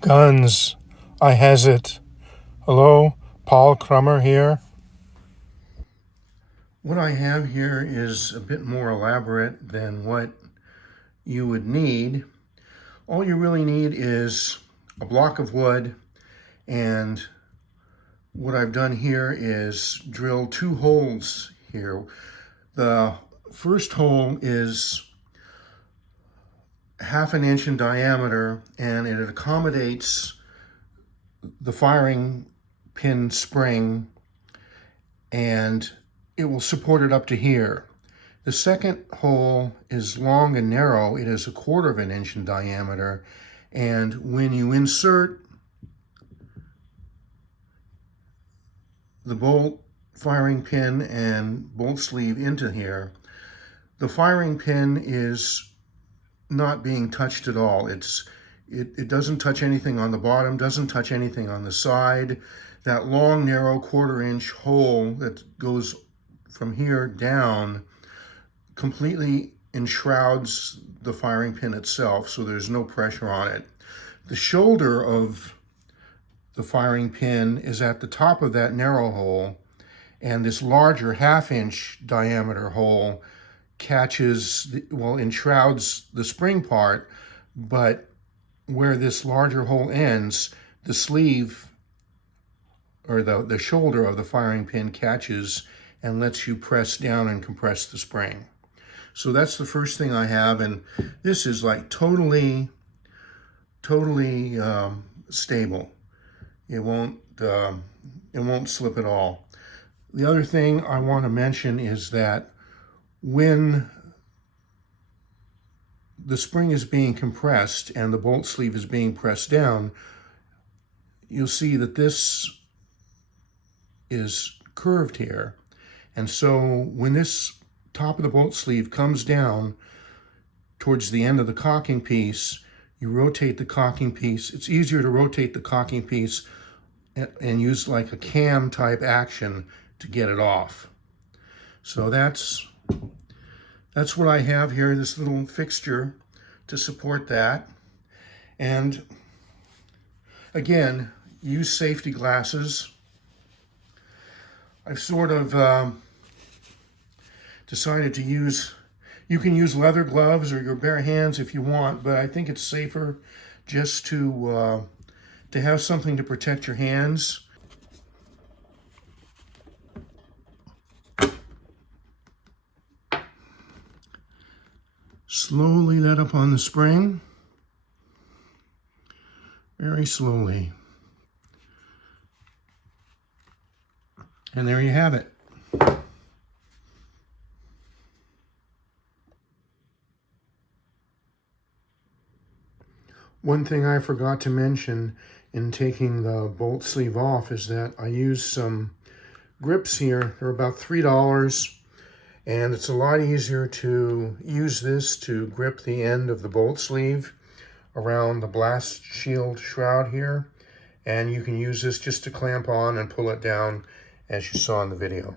Guns, I has it. Hello, Paul Crummer here. What I have here is a bit more elaborate than what you would need. All you really need is a block of wood, and what I've done here is drill 2 holes here. The first hole is 1/2 inch in diameter, and it accommodates the firing pin spring, and it will support it up to here. The second hole is long and narrow. It is 1/4 inch in diameter, and when you insert the bolt firing pin and bolt sleeve into here, the firing pin is not being touched at all. It doesn't touch anything on the bottom, doesn't touch anything on the side. That long, narrow 1/4 inch hole that goes from here down completely enshrouds the firing pin itself, so there's no pressure on it. The shoulder of the firing pin is at the top of that narrow hole, and this larger 1/2 inch diameter hole enshrouds the spring part, but where this larger hole ends, the sleeve or the shoulder of the firing pin catches and lets you press down and compress the spring. So that's the first thing I have, and this is like totally stable. It won't slip at all. The other thing I want to mention is that when the spring is being compressed and the bolt sleeve is being pressed down, you'll see that this is curved here. And so when this top of the bolt sleeve comes down towards the end of the cocking piece, you rotate the cocking piece. It's easier to rotate the cocking piece and use like a cam type action to get it off. So that's what I have here, this little fixture to support that. And again, use safety glasses. I've sort of decided to you can use leather gloves or your bare hands if you want, but I think it's safer just to have something to protect your hands. Slowly let up on the spring, very slowly. And there you have it. One thing I forgot to mention in taking the bolt sleeve off is that I used some grips here. They're about $3. And it's a lot easier to use this to grip the end of the bolt sleeve around the blast shield shroud here. And you can use this just to clamp on and pull it down as you saw in the video.